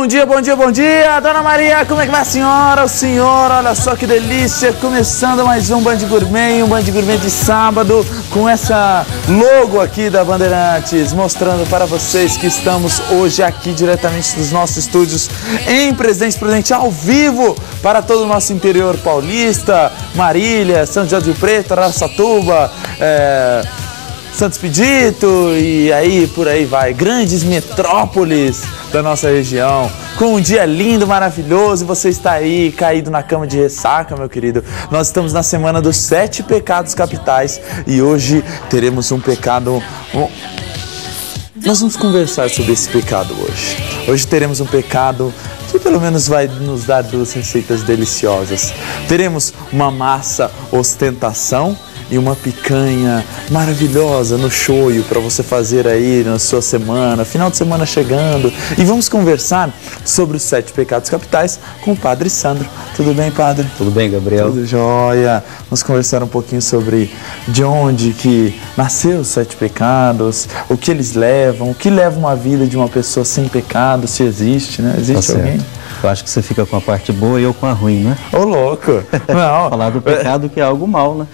Bom dia, bom dia, bom dia, Dona Maria, como é que vai a senhora? O senhor, olha só que delícia, começando mais um Band Gourmet, de sábado, com essa logo aqui da Bandeirantes, mostrando para vocês que estamos hoje aqui diretamente dos nossos estúdios em Presidente Prudente, ao vivo, para todo o nosso interior paulista, Marília, São José do Rio Preto, Araçatuba, Santo Expedito e aí por aí vai, grandes metrópoles da nossa região, com um dia lindo, maravilhoso, e você está aí caído na cama de ressaca, meu querido. Nós estamos na semana dos 7 pecados capitais e hoje teremos um pecado... Nós vamos conversar sobre esse pecado hoje. Hoje teremos um pecado que pelo menos vai nos dar 2 receitas deliciosas. Teremos uma massa ostentação e uma picanha maravilhosa no shoyu para você fazer aí na sua semana, final de semana chegando. E vamos conversar sobre os 7 pecados capitais com o Padre Sandro. Tudo bem, Padre? Tudo bem, Gabriel? Tudo jóia. Vamos conversar um pouquinho sobre de onde que nasceu os 7 pecados, o que eles levam, o que leva uma vida de uma pessoa sem pecado, se existe, né? Existe alguém? Eu acho que você fica com a parte boa e eu com a ruim, né? Ô, louco! Não. Falar do pecado que é algo mal, né?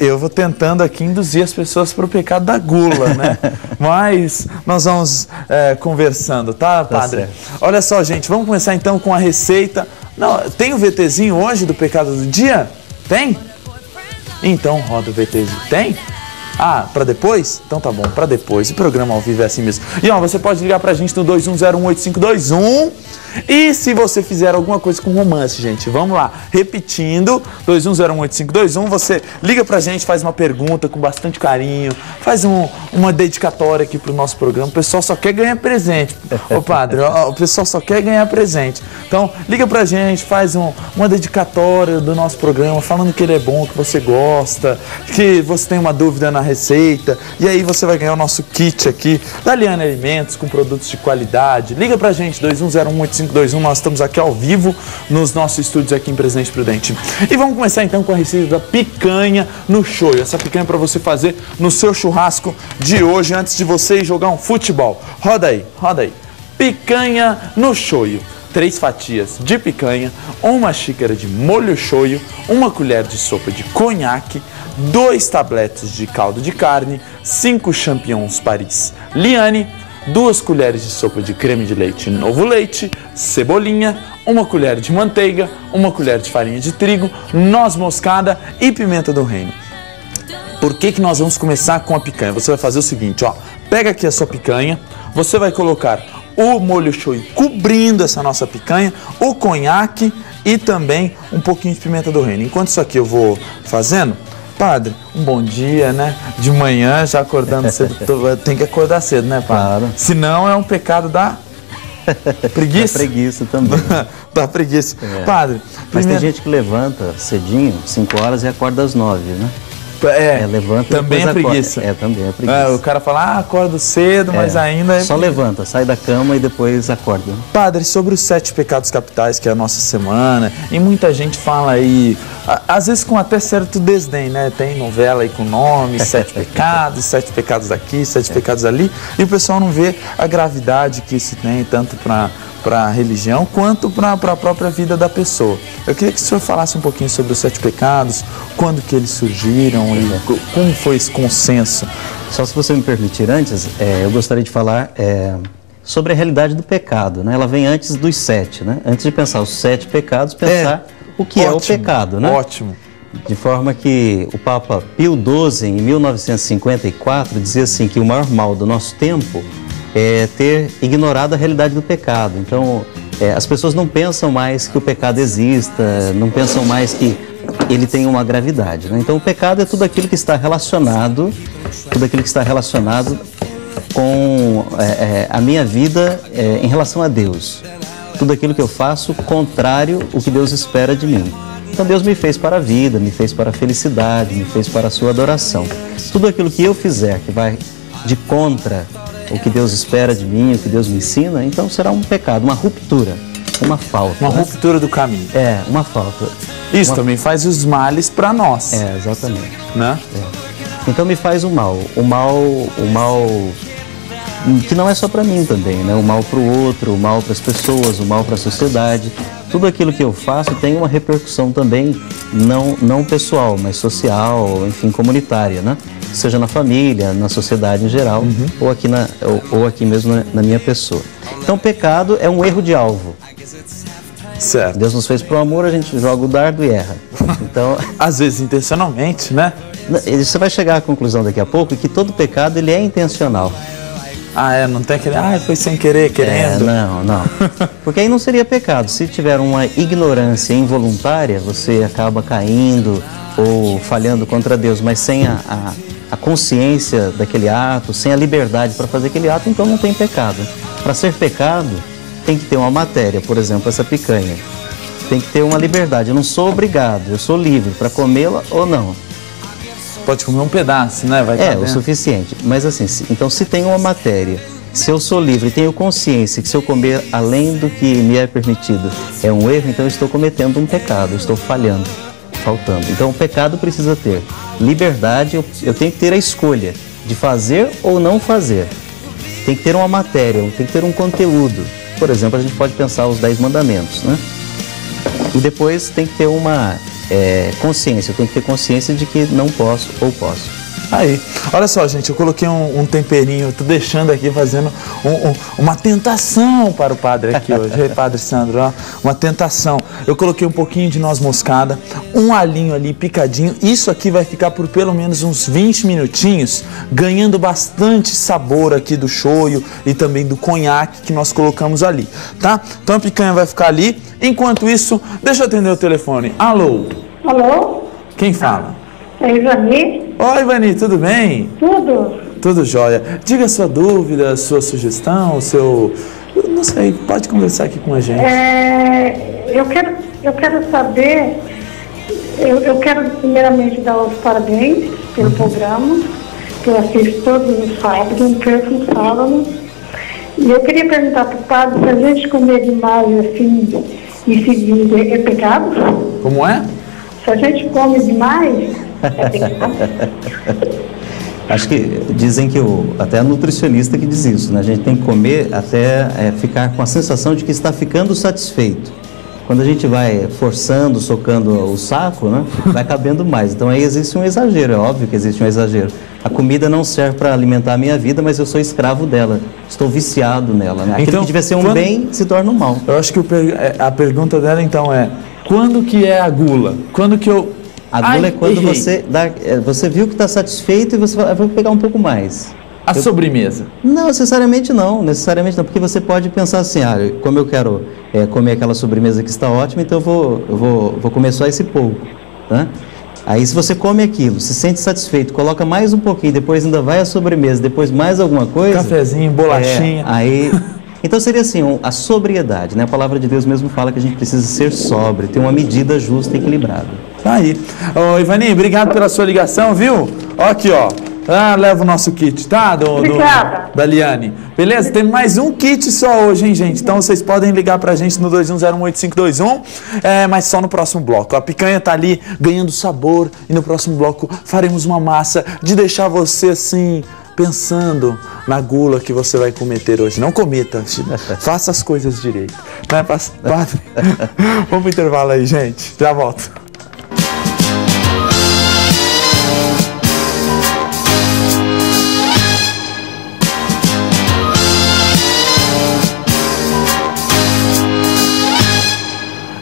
Eu vou tentando aqui induzir as pessoas para o pecado da gula, né? Mas nós vamos conversando, tá, Padre? Tá. Olha só, gente, vamos começar então com a receita. Não, tem o VTzinho hoje do pecado do dia? Tem? Então roda o VTzinho. Tem? Ah, para depois? Então tá bom, para depois. O programa ao vivo é assim mesmo. E ó, você pode ligar pra gente no 21018521. E se você fizer alguma coisa com romance, gente, vamos lá. Repetindo, 21018521, você liga pra gente, faz uma pergunta com bastante carinho, faz uma dedicatória aqui pro nosso programa. O pessoal só quer ganhar presente. Ô, Padre, o pessoal só quer ganhar presente. Então, liga pra gente, faz uma dedicatória do nosso programa, falando que ele é bom, que você gosta, que você tem uma dúvida na receita, e aí você vai ganhar o nosso kit aqui da Liane Alimentos com produtos de qualidade. Liga pra gente, 21018521, nós estamos aqui ao vivo nos nossos estúdios aqui em Presidente Prudente. E vamos começar então com a receita da picanha no shoyu. Essa picanha para você fazer no seu churrasco de hoje, antes de você ir jogar um futebol. Roda aí, roda aí. Picanha no shoyu. 3 fatias de picanha, 1 xícara de molho shoyu, 1 colher de sopa de conhaque, 2 tabletes de caldo de carne, 5 champignons Paris Liane, 2 colheres de sopa de creme de leite Novo Leite, cebolinha, 1 colher de manteiga, 1 colher de farinha de trigo, noz moscada e pimenta do reino. Por que nós vamos começar com a picanha? Você vai fazer o seguinte, ó, pega aqui a sua picanha, você vai colocar o molho shoyu cobrindo essa nossa picanha, o conhaque e também um pouquinho de pimenta do reino. Enquanto isso aqui eu vou fazendo, Padre, um bom dia, né? De manhã, já acordando cedo, tem que acordar cedo, né, Padre? Claro. Senão é um pecado da preguiça. Da preguiça também. Da preguiça. Padre, mas tem gente que levanta cedinho, 5 horas e acorda às 9, né? Levanta também é preguiça. Também é preguiça. O cara fala, acordo cedo, mas ainda... Só levanta, sai da cama e depois acorda. Padre, sobre os 7 pecados capitais, que é a nossa semana, e muita gente fala aí, às vezes com até certo desdém, né? Tem novela aí com nome, 7 pecados, 7 pecados daqui, 7 pecados ali, e o pessoal não vê a gravidade que isso tem, tanto para a religião, quanto para a própria vida da pessoa. Eu queria que o senhor falasse um pouquinho sobre os 7 pecados, quando que eles surgiram e como foi esse consenso. Só se você me permitir antes, eu gostaria de falar sobre a realidade do pecado, né? Ela vem antes dos 7, né? Antes de pensar os 7 pecados, pensar o que é o pecado, né? Ótimo. De forma que o Papa Pio XII, em 1954, dizia assim que o maior mal do nosso tempo é ter ignorado a realidade do pecado. Então, as pessoas não pensam mais que o pecado exista, não pensam mais que ele tem uma gravidade, né? Então, o pecado é tudo aquilo que está relacionado, com a minha vida em relação a Deus. Tudo aquilo que eu faço contrário ao que Deus espera de mim. Então, Deus me fez para a vida, me fez para a felicidade, me fez para a sua adoração. Tudo aquilo que eu fizer que vai de contra o que Deus espera de mim, o que Deus me ensina, então será um pecado, uma ruptura, uma falta. Uma ruptura do caminho. Uma falta. Isso também faz os males para nós. Exatamente. Né? Então me faz o mal. O mal que não é só para mim também, né? O mal para o outro, o mal para as pessoas, o mal para a sociedade. Tudo aquilo que eu faço tem uma repercussão também, não pessoal, mas social, enfim, comunitária, né? Seja na família, na sociedade em geral, ou aqui mesmo na minha pessoa. Então, pecado é um erro de alvo. Certo. Deus nos fez pro amor, a gente joga o dardo e erra. Então, às vezes intencionalmente, né? Você vai chegar à conclusão daqui a pouco que todo pecado ele é intencional. Não tem aquele, foi sem querer, querendo. Não. Porque aí não seria pecado. Se tiver uma ignorância involuntária, você acaba caindo ou falhando contra Deus, mas sem a consciência daquele ato, sem a liberdade para fazer aquele ato, então não tem pecado. Para ser pecado, tem que ter uma matéria, por exemplo, essa picanha. Tem que ter uma liberdade. Eu não sou obrigado, eu sou livre para comê-la ou não. Pode comer um pedaço, né? Vai o suficiente. Mas assim, então se tem uma matéria, se eu sou livre, tenho consciência que se eu comer além do que me é permitido é um erro, então eu estou cometendo um pecado, eu estou falhando, faltando. Então o pecado precisa ter liberdade, eu tenho que ter a escolha de fazer ou não fazer. Tem que ter uma matéria, tem que ter um conteúdo. Por exemplo, a gente pode pensar os 10 mandamentos, né? E depois tem que ter uma consciência, eu tenho que ter consciência de que não posso ou posso. Aí, olha só, gente, eu coloquei um temperinho, tô deixando aqui, fazendo uma tentação para o padre aqui hoje. Ei, Padre Sandro, ó, uma tentação. Eu coloquei um pouquinho de noz moscada, um alhinho ali picadinho. Isso aqui vai ficar por pelo menos uns 20 minutinhos, ganhando bastante sabor aqui do shoyu e também do conhaque que nós colocamos ali, tá? Então a picanha vai ficar ali. Enquanto isso, deixa eu atender o telefone. Alô? Alô? Quem fala? É Ivani? Oi, Ivani, tudo bem? Tudo. Tudo jóia. Diga a sua dúvida, sua sugestão, não sei, pode conversar aqui com a gente. Eu quero saber, eu quero primeiramente dar os parabéns pelo programa, que eu assisto todos os sábados, não perco um sábado. E eu queria perguntar para o padre se a gente comer demais assim, em seguida, é pecado? Como é? Se a gente come demais, é pecado? Acho que dizem que até a nutricionista que diz isso, né? A gente tem que comer até ficar com a sensação de que está ficando satisfeito. Quando a gente vai forçando, socando o saco, né? Vai cabendo mais. Então aí existe um exagero, é óbvio que existe um exagero. A comida não serve para alimentar a minha vida, mas eu sou escravo dela. Estou viciado nela, né? Aquilo que devia ser um bem se torna um mal. Eu acho que a pergunta dela então é: quando que é a gula? Quando que eu... A gula é quando você viu que está satisfeito e você vai pegar um pouco mais. Sobremesa? Não, necessariamente não, porque você pode pensar assim, como eu quero comer aquela sobremesa que está ótima, então eu vou comer só esse pouco, né? Aí se você come aquilo, se sente satisfeito, coloca mais um pouquinho, depois ainda vai a sobremesa, depois mais alguma coisa... Cafezinho, bolachinha... Então seria assim, a sobriedade, né? A palavra de Deus mesmo fala que a gente precisa ser sóbrio, ter uma medida justa e equilibrada. Tá aí. Ô, Ivani, obrigado pela sua ligação, viu? Ó aqui, ó. Leva o nosso kit, tá? Da Liane. Beleza? Tem mais um kit só hoje, hein, gente? Então vocês podem ligar pra gente no 21018521, mas só no próximo bloco. A picanha tá ali ganhando sabor e no próximo bloco faremos uma massa de deixar você assim... pensando na gula que você vai cometer hoje. Não cometa, faça as coisas direito. Né, padre? Vamos pro intervalo aí, gente. Já volto.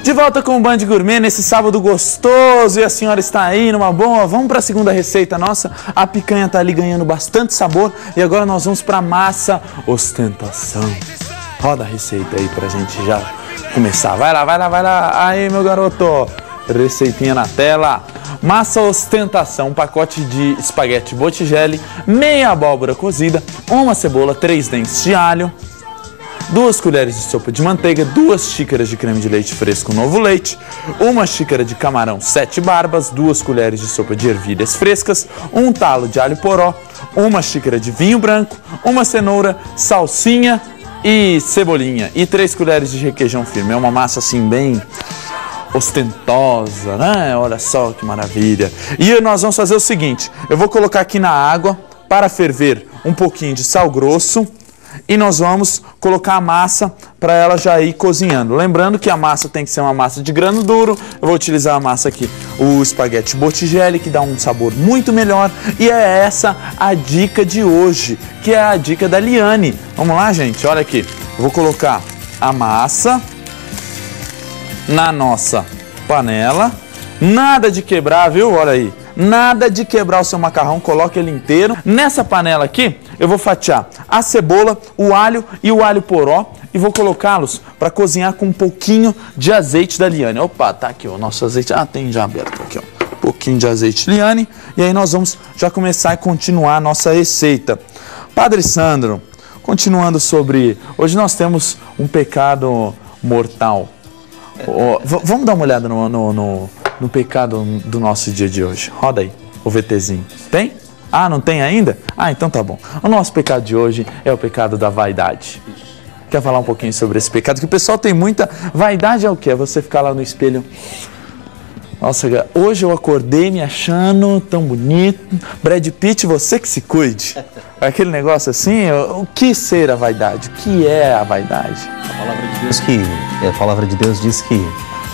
De volta com o Band Gourmet nesse sábado gostoso e a senhora está aí numa boa. Vamos para a segunda receita nossa. A picanha está ali ganhando bastante sabor e agora nós vamos para a massa ostentação. Roda a receita aí pra gente já começar. Vai lá. Aí, meu garoto. Receitinha na tela. Massa ostentação, um pacote de espaguete bottigelli, meia abóbora cozida, uma cebola, 3 dentes de alho, 2 colheres de sopa de manteiga, 2 xícaras de creme de leite fresco Novo Leite, 1 xícara de camarão 7 barbas, 2 colheres de sopa de ervilhas frescas, 1 talo de alho poró, 1 xícara de vinho branco, 1 cenoura, salsinha e cebolinha e 3 colheres de requeijão firme. É uma massa assim bem ostentosa, né? Olha só que maravilha. E nós vamos fazer o seguinte, eu vou colocar aqui na água para ferver um pouquinho de sal grosso, e nós vamos colocar a massa para ela já ir cozinhando. Lembrando que a massa tem que ser uma massa de grano duro. Eu vou utilizar a massa aqui, o espaguete bottigelli, que dá um sabor muito melhor. E é essa a dica de hoje, que é a dica da Liane. Vamos lá, gente? Olha aqui. Eu vou colocar a massa na nossa panela. Nada de quebrar, viu? Olha aí. Nada de quebrar o seu macarrão, coloque ele inteiro. Nessa panela aqui, eu vou fatiar a cebola, o alho e o alho poró e vou colocá-los para cozinhar com um pouquinho de azeite da Liane. Opa, tá aqui o nosso azeite. Ah, tem já aberto aqui, ó. Um pouquinho de azeite Liane. E aí nós vamos já começar a continuar a nossa receita. Padre Sandro, continuando sobre... Hoje nós temos um pecado mortal. Vamos dar uma olhada no pecado do nosso dia de hoje. Roda aí, o VTzinho. Tem? Ah, não tem ainda? Ah, então tá bom. O nosso pecado de hoje é o pecado da vaidade. Quer falar um pouquinho sobre esse pecado? Que o pessoal tem muita... Vaidade é o quê? É você ficar lá no espelho... Nossa, hoje eu acordei me achando tão bonito. Brad Pitt, você que se cuide. Aquele negócio assim, o que ser a vaidade? O que é a vaidade? A palavra de Deus diz que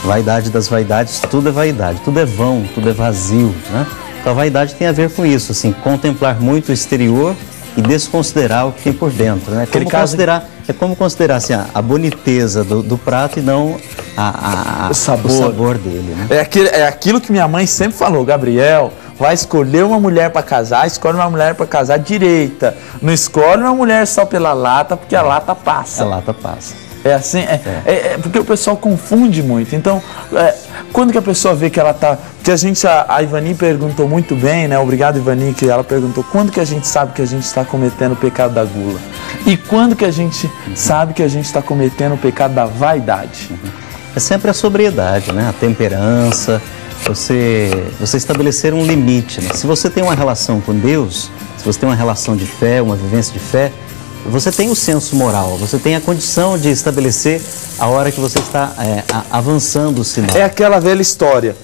vaidade das vaidades, tudo é vaidade, tudo é vão, tudo é vazio, né? Então a vaidade tem a ver com isso, assim, contemplar muito o exterior e desconsiderar o que tem por dentro, né? É como considerar assim, a boniteza do prato e não o sabor dele, né? É aquilo que minha mãe sempre falou, Gabriel, vai escolher uma mulher para casar, escolhe uma mulher para casar direita. Não escolhe uma mulher só pela lata, porque a lata passa. A lata passa. É assim, porque o pessoal confunde muito. Então, quando que a pessoa vê que ela tá... Que a Ivani perguntou muito bem, né? Obrigado, Ivani, que ela perguntou quando que a gente sabe que a gente está cometendo o pecado da gula? E quando que a gente sabe que a gente está cometendo o pecado da vaidade? É sempre a sobriedade, né? A temperança, você estabelecer um limite, né? Se você tem uma relação com Deus, se você tem uma relação de fé, uma vivência de fé, você tem o senso moral, você tem a condição de estabelecer a hora que você está avançando o sinal. É aquela velha história.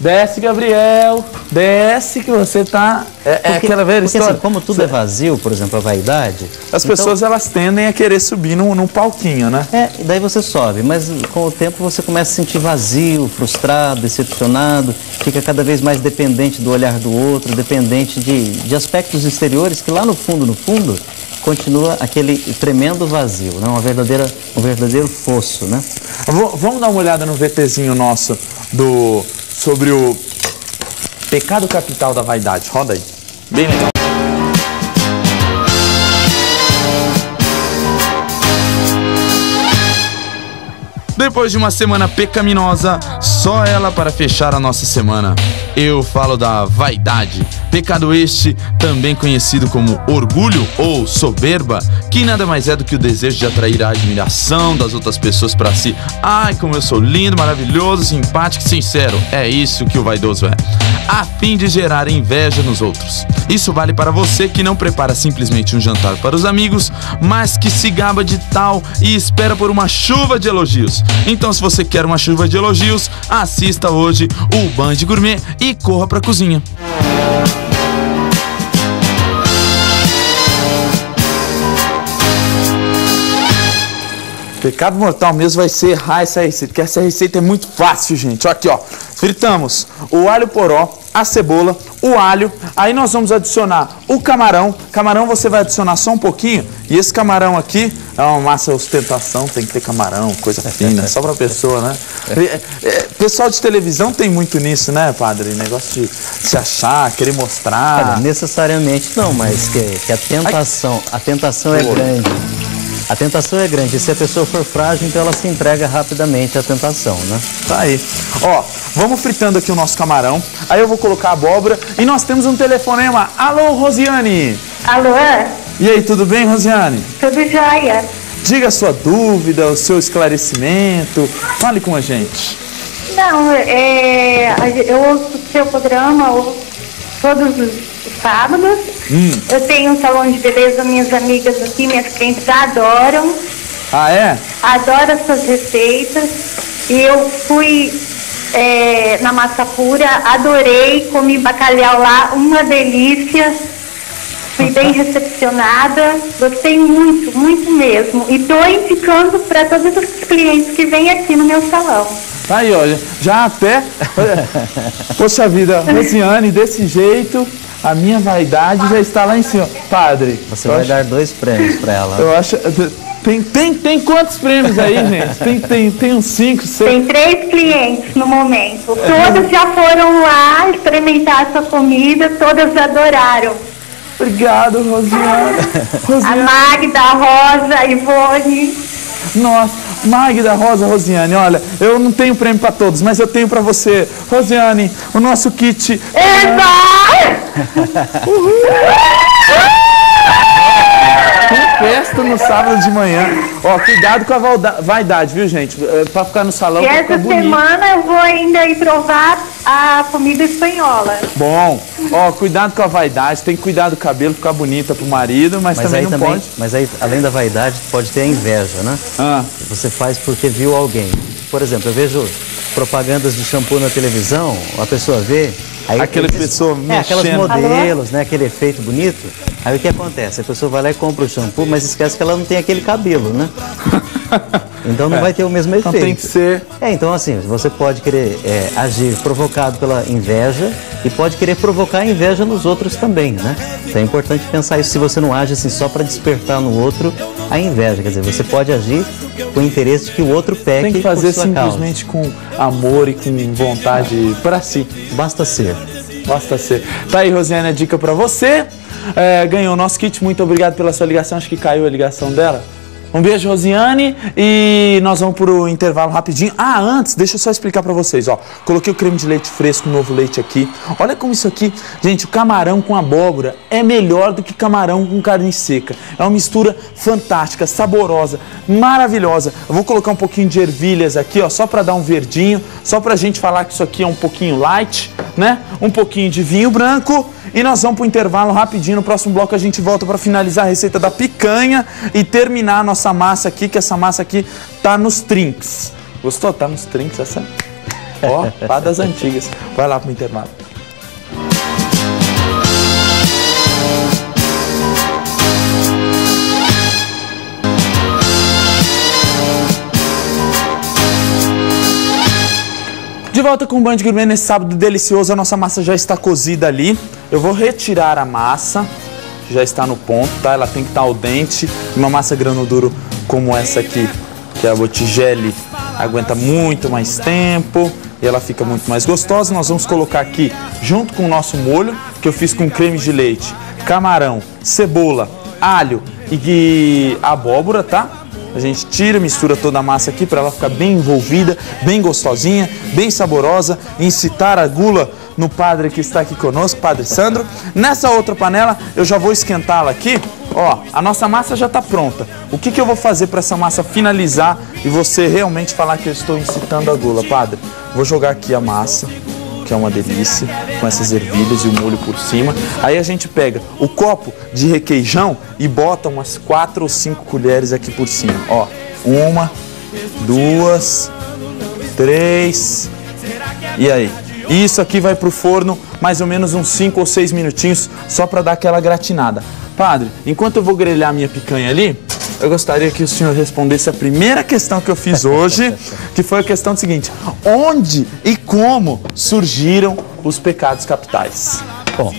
Desce, Gabriel, desce que você está... aquela velha história. Assim, como tudo é vazio, por exemplo, a vaidade... As pessoas, elas tendem a querer subir num palquinho, né? E daí você sobe, mas com o tempo você começa a sentir vazio, frustrado, decepcionado, fica cada vez mais dependente do olhar do outro, dependente de aspectos exteriores que lá no fundo, continua aquele tremendo vazio, né? Um verdadeiro fosso, né? Vamos dar uma olhada no VTzinho nosso sobre o pecado capital da vaidade. Roda aí. Bem legal. Depois de uma semana pecaminosa, só ela para fechar a nossa semana. Eu falo da vaidade, pecado este também conhecido como orgulho ou soberba, que nada mais é do que o desejo de atrair a admiração das outras pessoas para si. Ai, como eu sou lindo, maravilhoso, simpático e sincero. É isso que o vaidoso é, a fim de gerar inveja nos outros. Isso vale para você que não prepara simplesmente um jantar para os amigos, mas que se gaba de tal e espera por uma chuva de elogios. Então, se você quer uma chuva de elogios, assista hoje o Band Gourmet e corra para a cozinha. Pecado mortal mesmo vai ser errar essa receita, porque essa receita é muito fácil, gente. Olha aqui, ó. Fritamos o alho poró, a cebola, o alho. Aí nós vamos adicionar o camarão. Camarão você vai adicionar só um pouquinho. E esse camarão aqui é uma massa ostentação, tem que ter camarão, coisa fina, só pra pessoa, né? Pessoal de televisão tem muito nisso, né, padre? Negócio de se achar, querer mostrar. Não necessariamente não, mas que a tentação é grande. A tentação é grande, e se a pessoa for frágil, então ela se entrega rapidamente à tentação, né? Tá aí. Ó, vamos fritando aqui o nosso camarão, aí eu vou colocar a abóbora e nós temos um telefonema. Alô, Rosiane! Alô? E aí, tudo bem, Rosiane? Tudo jóia. Diga a sua dúvida, o seu esclarecimento, fale com a gente. Não, eu ouço o seu programa, ouço todos os sábados. Eu tenho um salão de beleza, minhas amigas aqui, minhas clientes adoram. Ah, é? Adoram essas receitas. E eu fui na Massa Pura, adorei, comi bacalhau lá, uma delícia. Fui bem recepcionada, gostei muito, muito mesmo. E estou indicando para todos os clientes que vêm aqui no meu salão. Aí, olha, já até... Poxa vida, Rosiane, desse jeito, a minha vaidade já está lá em cima. Padre... Você vai dar 2 prêmios para ela. Eu acho... Tem quantos prêmios aí, gente? Tem uns 5, 6... Tem 3 clientes no momento. Todos já foram lá experimentar a sua comida, todas adoraram. Obrigado, Rosiane. A Magda, a Rosa, a Ivone. Nossa, Magda, Rosa, Rosiane, olha, eu não tenho prêmio para todos, mas eu tenho para você. Rosiane, o nosso kit... Tem festa no sábado de manhã. Ó, cuidado com a vaidade, viu, gente? Pra ficar no salão, E pra ficar essa bonito. semana eu vou ainda ir provar a comida espanhola. Bom, ó, cuidado com a vaidade, tem que cuidar do cabelo, ficar bonita pro marido, mas também não pode. Mas aí, além da vaidade, pode ter a inveja, né? Você faz porque viu alguém. Por exemplo, eu vejo propagandas de shampoo na televisão, a pessoa vê... Aí aquela pessoa mexendo. Aquelas modelos, né? Aquele efeito bonito. Aí o que acontece? A pessoa vai lá e compra o shampoo, mas esquece que ela não tem aquele cabelo, né? Então não vai ter o mesmo efeito. Então tem que ser... Então assim, você pode querer agir provocado pela inveja e pode querer provocar a inveja nos outros também, né? Então é importante pensar isso, se você não age assim só para despertar no outro a inveja. Quer dizer, você pode agir com o interesse de que o outro peque. Tem que fazer por sua simplesmente com amor e com vontade para si. Basta ser. Basta ser. Tá aí, Rosiane, a dica para você. Ganhou o nosso kit, muito obrigado pela sua ligação, acho que caiu a ligação dela. Um beijo, Rosiane, e nós vamos pro intervalo rapidinho. Antes, deixa eu só explicar pra vocês, ó. Coloquei o creme de leite fresco, novo leite aqui. Olha como isso aqui, gente, o camarão com abóbora é melhor do que camarão com carne seca. É uma mistura fantástica, saborosa, maravilhosa. Eu vou colocar um pouquinho de ervilhas aqui, ó, só pra dar um verdinho, só pra gente falar que isso aqui é um pouquinho light, né? Um pouquinho de vinho branco. E nós vamos para o intervalo rapidinho. No próximo bloco a gente volta para finalizar a receita da picanha e terminar a nossa massa aqui, que essa massa aqui tá nos trinks. Gostou? Tá nos trinks essa? Ó, pá das antigas. Vai lá para o intervalo. De volta com o Band Gourmet nesse sábado delicioso, a nossa massa já está cozida ali. Eu vou retirar a massa, que já está no ponto, tá? Ela tem que estar al dente. Uma massa grano duro como essa aqui, que é a Bottigelli, aguenta muito mais tempo e ela fica muito mais gostosa. Nós vamos colocar aqui, junto com o nosso molho, que eu fiz com creme de leite, camarão, cebola, alho e abóbora, tá? A gente tira, mistura toda a massa aqui para ela ficar bem envolvida, bem gostosinha, bem saborosa. Incitar a gula no padre que está aqui conosco, Padre Sandro. Nessa outra panela eu já vou esquentá-la aqui. Ó, a nossa massa já está pronta. O que eu vou fazer para essa massa finalizar e você realmente falar que eu estou incitando a gula, Padre? Vou jogar aqui a massa, que é uma delícia, com essas ervilhas e o molho por cima. Aí a gente pega o copo de requeijão e bota umas 4 ou 5 colheres aqui por cima. Ó, 1, 2, 3, e aí? Isso aqui vai pro forno mais ou menos uns 5 ou 6 minutinhos, só para dar aquela gratinada. Padre, enquanto eu vou grelhar minha picanha ali, eu gostaria que o senhor respondesse a primeira questão que eu fiz hoje, que foi a questão seguinte: onde e como surgiram os pecados capitais? Bom,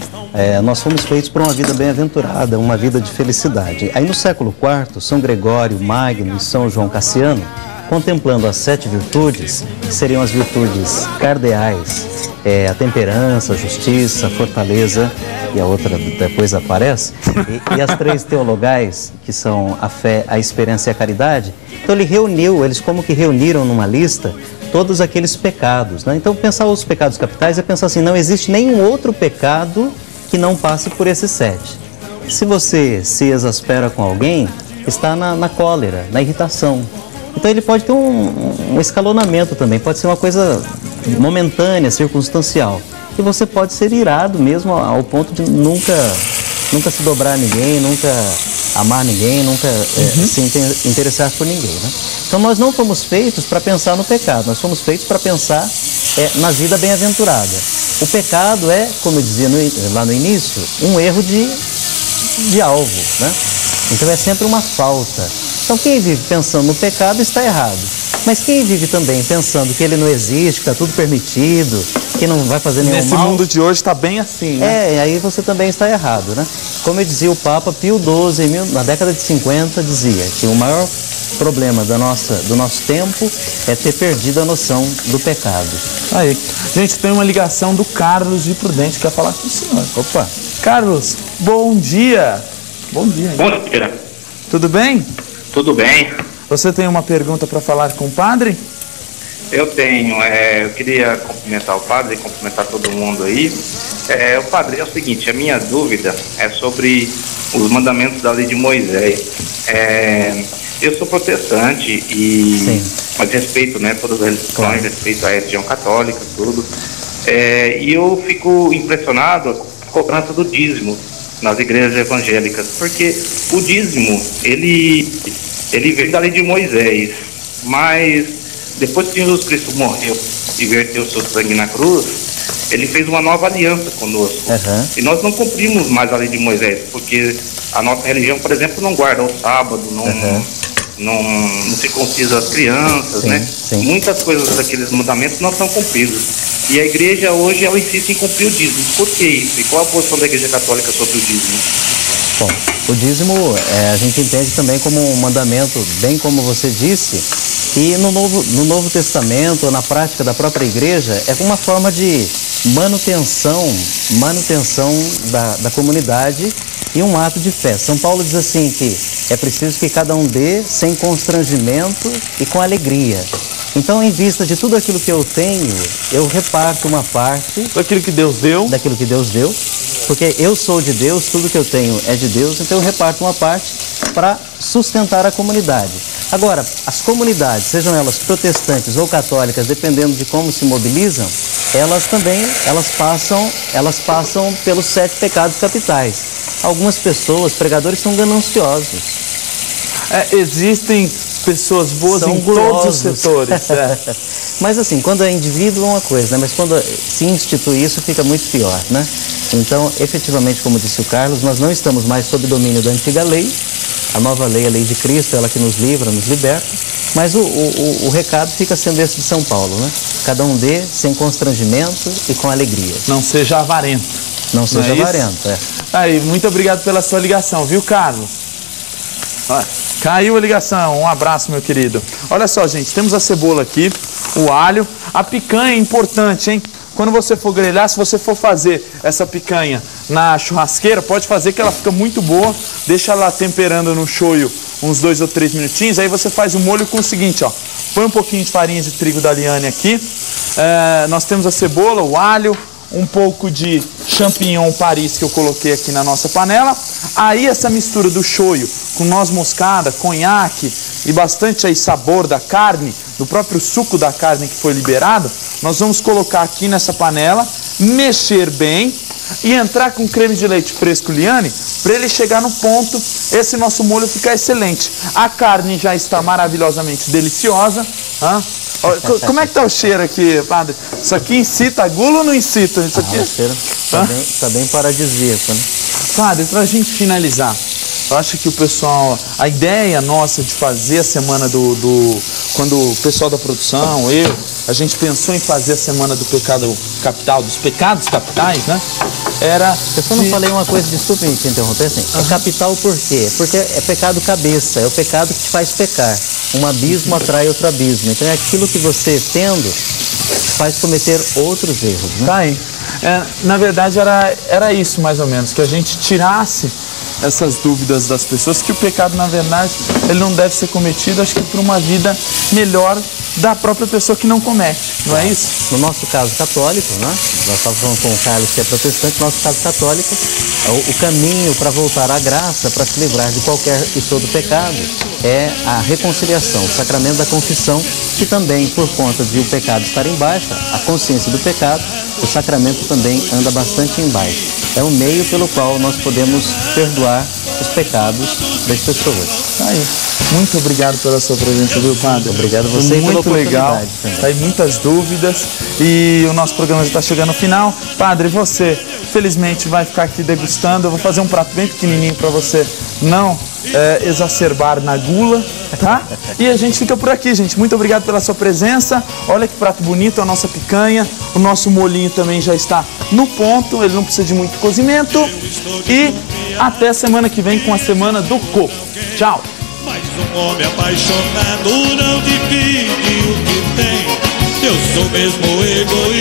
nós fomos feitos por uma vida bem-aventurada, uma vida de felicidade. Aí no século IV, São Gregório Magno e São João Cassiano, contemplando as 7 virtudes, que seriam as virtudes cardeais, a temperança, a justiça, a fortaleza, e a outra depois aparece, e as 3 teologais, que são a fé, a esperança e a caridade. Então eles como que reuniram numa lista todos aqueles pecados, né? Então pensar os pecados capitais é pensar assim, não existe nenhum outro pecado que não passe por esses 7. Se você se exaspera com alguém, está na cólera, na irritação. Então ele pode ter um escalonamento também, pode ser uma coisa momentânea, circunstancial. E você pode ser irado mesmo ao ponto de nunca se dobrar a ninguém, nunca amar ninguém, nunca se interessar por ninguém, né? Então nós não fomos feitos para pensar no pecado, nós fomos feitos para pensar na vida bem-aventurada. O pecado é, como eu dizia lá no início, um erro de de alvo, né? Então é sempre uma falta. Então quem vive pensando no pecado está errado. Mas quem vive também pensando que ele não existe, que está tudo permitido, que não vai fazer nenhum Nesse mal... mundo de hoje está bem assim, né? aí você também está errado, né? Como eu dizia o Papa Pio XII, na década de 50, dizia que o maior problema do nosso tempo é ter perdido a noção do pecado. Aí. Gente, tem uma ligação do Carlos de Prudente, quer falar com o senhor. Opa! Carlos, bom dia. Bom dia. Bom dia. Tudo bem? Tudo bem? Você tem uma pergunta para falar com o padre? Eu tenho. Eu queria cumprimentar o padre e cumprimentar todo mundo aí. O padre, é o seguinte, a minha dúvida é sobre os mandamentos da lei de Moisés. Eu sou protestante mas respeito, né, todas as religiões, respeito a religião católica, tudo. E eu fico impressionado com a cobrança do dízimo nas igrejas evangélicas, porque o dízimo, ele veio da lei de Moisés, mas depois que Jesus Cristo morreu e verteu o seu sangue na cruz, ele fez uma nova aliança conosco. E nós não cumprimos mais a lei de Moisés, porque a nossa religião, por exemplo, não guarda o sábado, não circuncisa as crianças, né? Muitas coisas daqueles mandamentos não são cumpridos. E a igreja hoje, ela insiste em cumprir o dízimo. Por que isso? E qual a posição da igreja católica sobre o dízimo? Bom, o dízimo a gente entende também como um mandamento, bem como você disse, e no Novo Testamento, ou na prática da própria igreja, é uma forma de manutenção da comunidade e um ato de fé. São Paulo diz assim que é preciso que cada um dê sem constrangimento e com alegria. Então, em vista de tudo aquilo que eu tenho, eu reparto uma parte... Daquilo que Deus deu. Daquilo que Deus deu. Porque eu sou de Deus, tudo que eu tenho é de Deus, então eu reparto uma parte para sustentar a comunidade. Agora, as comunidades, sejam elas protestantes ou católicas, dependendo de como se mobilizam, elas passam pelos 7 pecados capitais. Algumas pessoas, pregadores, são gananciosos. Existem pessoas boas em todos os setores. Mas assim, quando é indivíduo é uma coisa, né? Mas quando se institui isso, fica muito pior, né? Então, efetivamente, como disse o Carlos, nós não estamos mais sob domínio da antiga lei. A nova lei, a lei de Cristo, ela que nos livra, nos liberta. Mas o recado fica sendo esse de São Paulo, né? Cada um dê sem constrangimento e com alegria. Não seja avarento. Não seja avarento, Aí, muito obrigado pela sua ligação, viu, Carlos? Caiu a ligação, um abraço, meu querido. Olha só, gente, temos a cebola aqui, o alho, a picanha é importante, hein? Quando você for grelhar, se você for fazer essa picanha na churrasqueira, pode fazer que ela fica muito boa. Deixa ela temperando no shoyu uns 2 ou 3 minutinhos. Aí você faz o molho com o seguinte, ó. Põe um pouquinho de farinha de trigo da Liane aqui. Nós temos a cebola, o alho, um pouco de champignon Paris que eu coloquei aqui na nossa panela. Aí essa mistura do shoyu com noz moscada, conhaque e bastante aí sabor da carne, do próprio suco da carne que foi liberado, nós vamos colocar aqui nessa panela, mexer bem e entrar com creme de leite fresco Liane, para ele chegar no ponto, esse nosso molho ficar excelente. A carne já está maravilhosamente deliciosa. Como é que tá o cheiro aqui, padre? Isso aqui incita a gula ou não incita? Isso aqui... O cheiro tá bem paradisíaco, né? Padre, para a gente finalizar, eu acho que o pessoal, a ideia nossa de fazer a semana quando o pessoal da produção, a gente pensou em fazer a semana do pecado capital, dos pecados capitais, né? Eu só não falei uma coisa, desculpe me te interromper, assim. É capital por quê? Porque é pecado cabeça, é o pecado que te faz pecar. Um abismo atrai outro abismo. Então é aquilo que você tendo faz cometer outros erros, né? Tá aí. Na verdade era isso mais ou menos, que a gente tirasse essas dúvidas das pessoas, que o pecado, na verdade, ele não deve ser cometido, acho que por uma vida melhor da própria pessoa que não comete, não é isso? No nosso caso católico, né? Nós estamos falando com o Carlos, que é protestante, no nosso caso católico, o caminho para voltar à graça, para se livrar de qualquer e todo pecado, é a reconciliação, o sacramento da confissão, que também, por conta de o pecado estar em baixa, a consciência do pecado, o sacramento também anda bastante em baixa. é um meio pelo qual nós podemos perdoar os pecados das pessoas. Tá aí. Muito obrigado pela sua presença, viu, padre? Obrigado a você pela muito legal. oportunidade. Tá aí muitas dúvidas e o nosso programa já está chegando ao final. Padre, você, felizmente, vai ficar aqui degustando. Eu vou fazer um prato bem pequenininho para você não exacerbar na gula, tá? E a gente fica por aqui, gente. Muito obrigado pela sua presença. Olha que prato bonito, a nossa picanha. O nosso molhinho também já está no ponto. Ele não precisa de muito cozimento. E até semana que vem com a Semana do Coco. Tchau! Mas um homem apaixonado não divide o que tem. Eu sou mesmo egoísta.